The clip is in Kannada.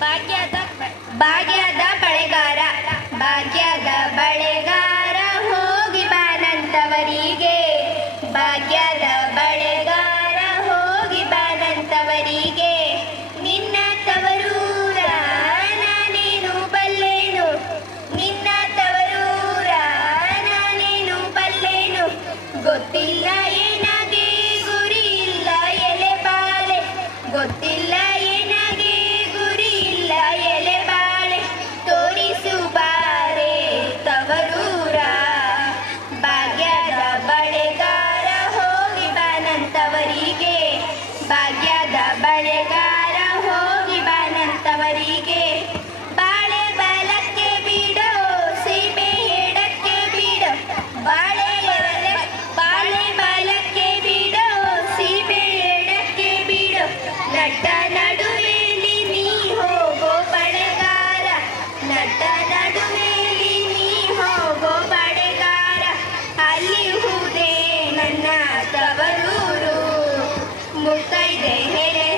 ಭಾಗ್ಯದ ಭಾಗ್ಯದ ಬಳೆಗಾರ ಭಾಗ್ಯದ ಬಳೆಗಾರ ಹೋಗಿ ಬಾನಂತವರಿಗೆ ಭಾಗ್ಯದ ಬಳೆಗಾರ ಹೋಗಿ ಬಾನಂತವರಿಗೆ. జై జై